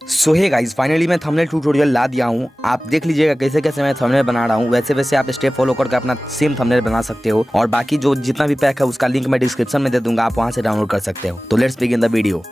सो hey guys, finally मैं thumbnail tutorial ला दिया हूँ। आप देख लीजिएगा कैसे कैसे मैं थंबनेल बना रहा हूँ। वैसे वैसे आप स्टेप फॉलो करके अपना सेम थंबनेल बना सकते हो। और बाकी जो जितना भी पैक है उसका लिंक मैं डिस्क्रिप्शन में दे दूंगा, आप वहाँ से डाउनलोड कर सकते हो। तो let's begin the video.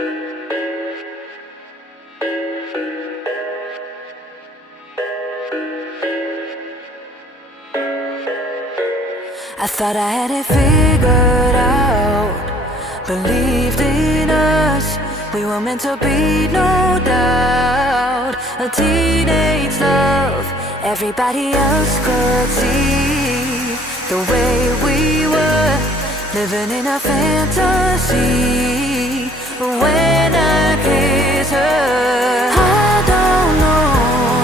I thought I had it figured out, believed in us, we were meant to be, no doubt. A teenage love, everybody else could see the way we were, living in a fantasy. But when I kiss her, I don't know